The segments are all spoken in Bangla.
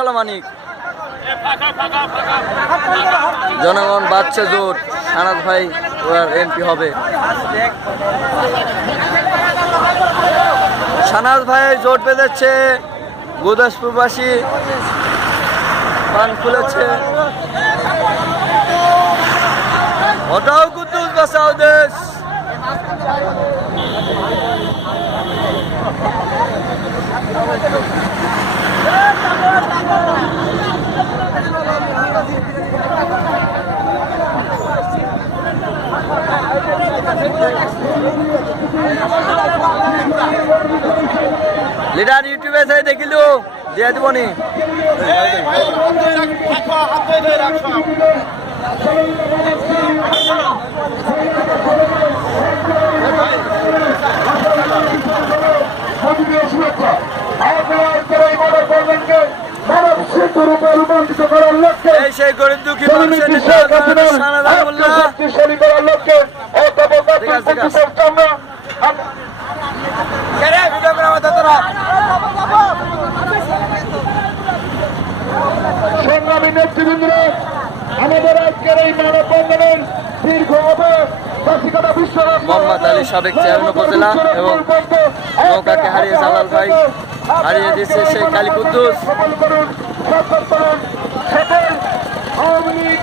সালামানিক জনগণ বাচ্চা জোট সানাদ ভাই ওর এমপি হবে। সানাদ ভাই জোট বেঁধেছে। গুদাসপুরবাসী পান খুলেছে। ওটাও কুদ্দুস বাসাও দেশ। লিডার ইউটিউবে যাই দেখিলো দিয়ে জাতীয় সুরক্ষা আপনারা মানব সেতু রূপে রূপান্তরিত করার লক্ষ্যে সেই গরিব দুঃখী মানুষের নেতা জনাব সানাদ আহমদুল্লাহ শক্তিশালী করার লক্ষ্যে অধ্যাপক ঠিক আছে, ঠিক আছে। আমরা সংগ্রামী নেতৃবৃন্দ আমাদের আজকের এই মানববন্ধনের দীর্ঘ হবে বার্ষিকতা বিশ্বরত্ন মোহাম্মদ আলী সাবেক চেয়ারম্যান উপজেলা এবং নৌকাকে হারিয়ে জালাল ভাই হারিয়ে দিয়েছে সেই কালী কুদ্দুস। সফল করুন সকল আওয়ামী লীগ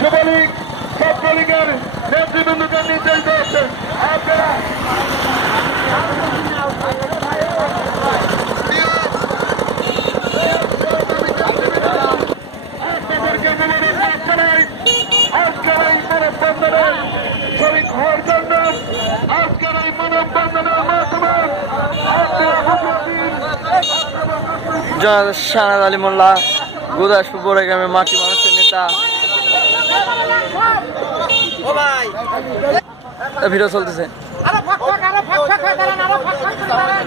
যুবলীগ ছাত্রলীগের নেতৃবৃন্দকে নির্দেশ দিয়েছেন আপনারা আপনাদেরকে অনুরোধ জানাই আজকের এই মানববন্ধনে শরীর হওয়ার জন্য আজকের এই মানববন্ধনের মাধ্যমে আপনারা উপস্থিত জনাব সানাদ আলী মোল্লা গুদাসপুর বড় গ্রামের মাটি মানুষের নেতা ভিডিও চলতেছে আরও ফাঁক ফাঁক আরও ফাঁক ফাঁক হয়ে দাঁড়ান আরও ফাঁক ফাঁক করে দাঁড়ান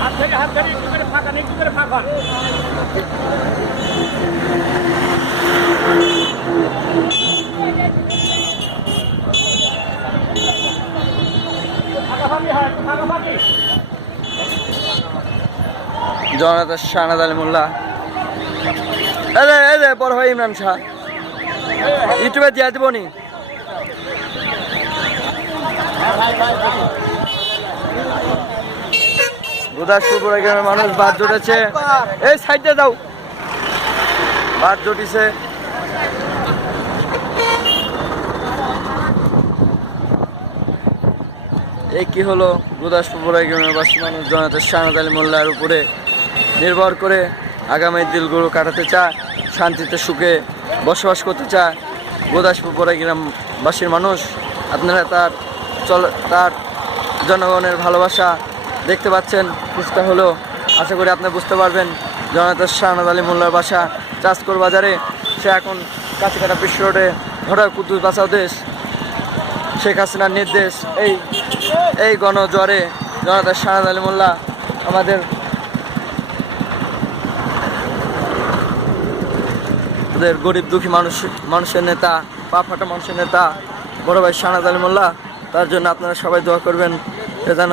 হাত থেকে হাত থেকে একটু করে ফাঁকা জনাব সানাদ আলী মোল্লা। এই যে বড় ভাই ইমরান শাহ। ইউটিউবে দিয়ে দিব নি গুদাসপুর গ্রামের মানুষ বাদ জুটেছে। এই সাইডে দাও। বাদ জুটিছে। এই কি হলো? গুদাসপুর বড়াই গ্রামের বাসী মানুষ জনতা শাহনাদ আলী মোল্লার উপরে নির্ভর করে আগামী দিনগুলো কাটাতে চায়, শান্তিতে সুখে বসবাস করতে চায়। গোদাসপুর বড়াই গ্রামবাসীর মানুষ, আপনারা তার চল তার জনগণের ভালোবাসা দেখতে পাচ্ছেন, কিছুটা হলো আশা করি আপনি বুঝতে পারবেন জনতা শাহনাদ আলী মোল্লার বাসা চাষকর বাজারে। সে এখন কাছিকাটা বিশ্ব রোডে ঘোড়ার কুদ্দুস বাঁচাও দেশ, শেখ হাসিনার নির্দেশ, এই এই গণজ্বরে জনতা শাহাদ আলী মোল্লা আমাদের আমাদের গরিব দুঃখী মানুষ, মানুষের নেতা, পা ফাটা মানুষের নেতা, বড় ভাই শাহাদ আলী মোল্লা, তার জন্য আপনারা সবাই দোয়া করবেন সে যেন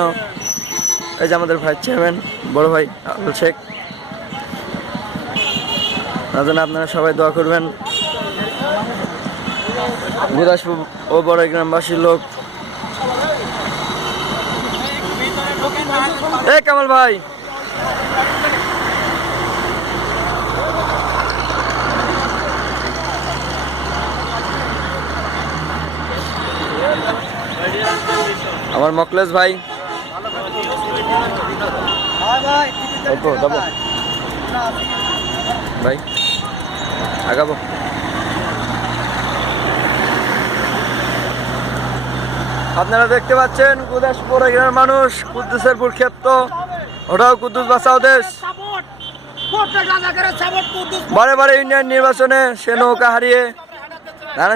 এই যে আমাদের ভাই চেয়ারম্যান, বড় ভাই আবুল শেখ। তার জন্য আপনারা সবাই দোয়া করবেন। গুদাসপুর ও বড় গ্রামবাসীর লোক। এ কামাল ভাই। আমার মকলেশ ভাই। যাব ভাই আগাবো। আপনারা দেখতে পাচ্ছেন কুদাসপুর গ্রামের মানুষ কুদ্দুসের ক্ষেত্র। ওটাও কুদ্দুস বাঁচাও দেশ বারে বারে ইউনিয়ন নির্বাচনে সে নৌকা হারিয়ে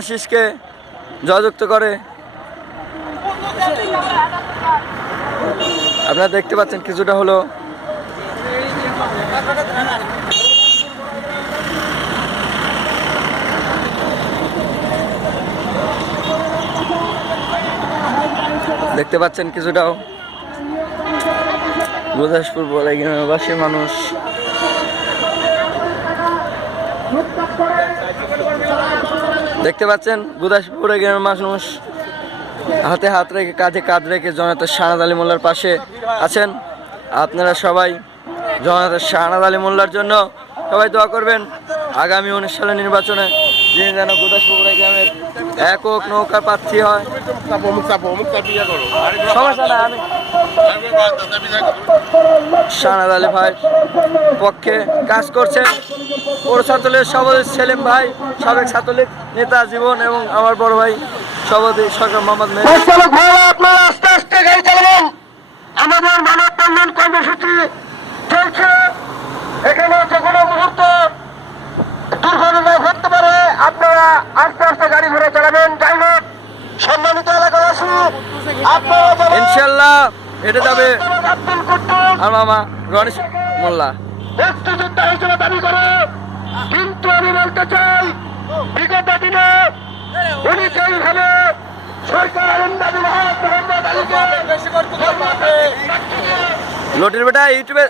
শীষকে জয়যুক্ত করে। আপনারা দেখতে পাচ্ছেন কিছুটা হলো দেখতে পাচ্ছেন কিছুটাও। গুরদাসপুর বলে গ্রামবাসী মানুষ। দেখতে পাচ্ছেন গুদাসপুরে গ্রামের মানুষ। হাতে হাত রেখে, কাঁধে কাঁধ রেখে জনতা শাহাদ আলী মোল্লার পাশে আছেন আপনারা সবাই। জনতা শাহাদ আলী মোল্লার জন্য সবাই দোয়া করবেন। আগামী উনিশ সালের নির্বাচনে যিনি যেন গুদাসপুর গ্রামের একক নৌকা প্রার্থী হয়। শাহাদ আলী ভাই পক্ষে কাজ করছেন। পৌর ছাত্রলীগের সভাপতি সেলিম ভাই, সাবেক ছাত্রলীগ নেতা জীবন এবং আমার বড় ভাই সভাপতি সরকার মোহাম্মদ মেহর। চালক ভাইরা আপনারা আস্তে আস্তে গাড়ি চালাবেন। আমাদের মানব বন্ধন কর্মসূচি চলছে। এখানে যে কোনো মুহূর্তে দুর্ঘটনা ঘটতে পারে আপনারা আস্তে আস্তে গাড়ি ঘোড়া চালাবেন। যাই হোক সম্মানিত এলাকাবাসী আপনারা ইনশাল্লাহ হেঁটে যাবে। আমার মামা রনিস মোল্লা। মুক্তিযোদ্ধা হিসেবে দাবি করে কিন্তু আমি বলতে চাই বিগত দিনে উনি যেইভাবে সরকার ইন্দাদি মোহাম্মদ আলীকে লটির বেটা ইউটিউবে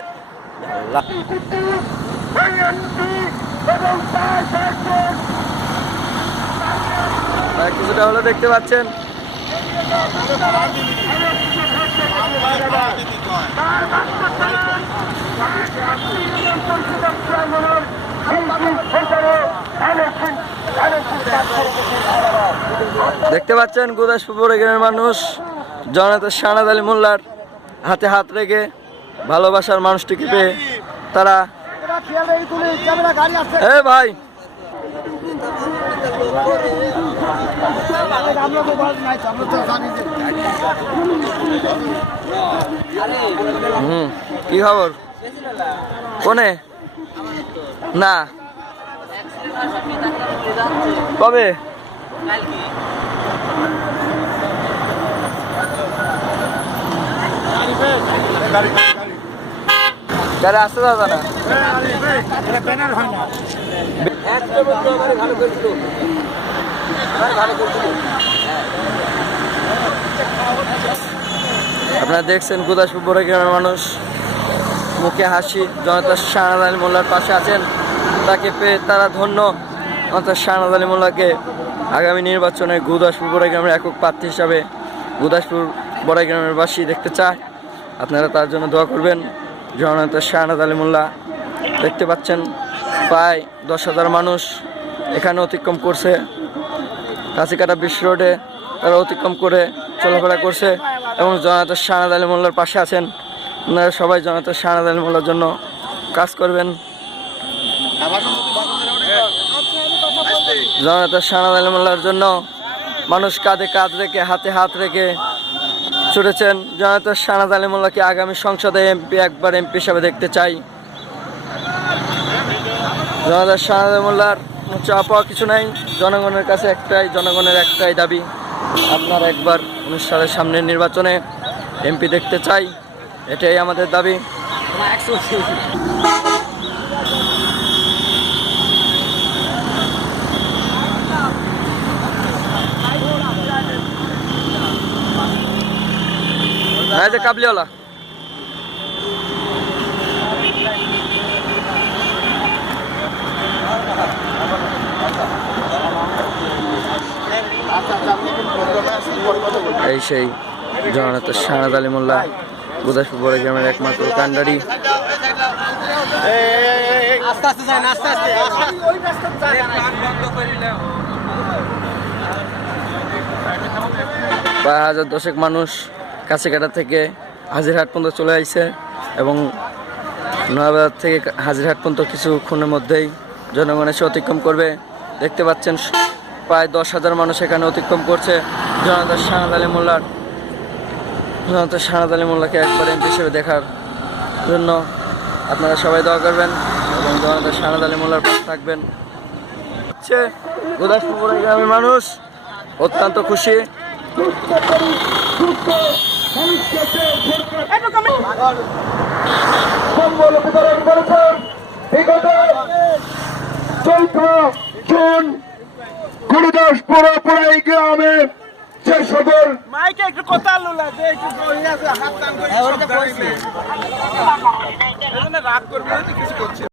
কিছুটা হলে দেখতে পাচ্ছেন। দেখতে পাচ্ছেন গুদাসপুর গ্রামের মানুষ জনতা শাহাদ আলী মোল্লার হাতে হাত রেখে ভালোবাসার মানুষটিকে পেয়ে তারা এ ভাই। হুম, কি খবর? কোনে? না। কবে? গাড়ি দাদা না আপনারা দেখছেন গুদাসপুর বড় গ্রামের মানুষ। মুখে হাসি জনতা শাহনাজ আলী মোল্লার পাশে আছেন। তাকে পেয়ে তারা ধন্য। জনতা শাহনাজ আলী মোল্লাকে আগামী নির্বাচনে গুদাসপুর বড়াই গ্রামের একক প্রার্থী হিসাবে গুদাসপুর বড়াই গ্রামের বাসী দেখতে চায়। আপনারা তার জন্য দোয়া করবেন। জনতা শাহনাদ আলী মোল্লা দেখতে পাচ্ছেন, প্রায় দশ হাজার মানুষ এখানে অতিক্রম করছে। কাছিকাটা বিশ্ব রোডে তারা অতিক্রম করে চলাফেরা করছে এবং জনতা শাহাদ আলী মোল্লার পাশে আছেন। আপনারা সবাই জনতা শাহাদ আলী মোল্লার জন্য কাজ করবেন। জনতা শাহাদ আলী জন্য মানুষ কাঁধে কাঁধ রেখে, হাতে হাত রেখে ছুটেছেন। জনতা শাহাদ আলী মোল্লাকে আগামী সংসদে এমপি, একবার এমপি হিসাবে দেখতে চাই। জনতা শাহাদ আলী মোল্লার কোনো চাওয়া কিছু নাই। জনগণের কাছে একটাই, জনগণের একটাই দাবি, আপনার একবার উনিশ সালের সামনের নির্বাচনে এমপি দেখতে চাই। এটাই আমাদের দাবি। এই যে কাবলিওয়ালা। এই সেই জননেতা শাহাদ আলী মোল্লা গুদাসপুর বড় গ্রামের একমাত্র কান্ডারি। আস্তে আস্তে যান আস্তে আস্তে প্রায় হাজার দশেক মানুষ কাছেকাটা থেকে হাজিরহাট পর্যন্ত চলে আসছে এবং নয়াবাজার থেকে হাজিরহাট পর্যন্ত কিছুক্ষণের মধ্যেই জনগণ এসে অতিক্রম করবে। দেখতে পাচ্ছেন প্রায় দশ হাজার মানুষ এখানে অতিক্রম করছে। জনতা শাহাদ আলী মোল্লার জনতা শাহাদ আলী মোল্লাকে একবার এমপি হিসেবে দেখার জন্য আপনারা সবাই দোয়া করবেন এবং জনতা শাহাদ আলী মোল্লার পাশে থাকবেন। হচ্ছে গুদাসপুর গ্রামের মানুষ অত্যন্ত খুশি। সম্বল বিতরণ করেছেন বিগত চৌদ্দ জুন গুরুদাসপুর পুরাই গ্রামে যে সকল মাইকে একটু কথা লুলা যে একটু হাত টান করে রাগ করবে কিছু করছে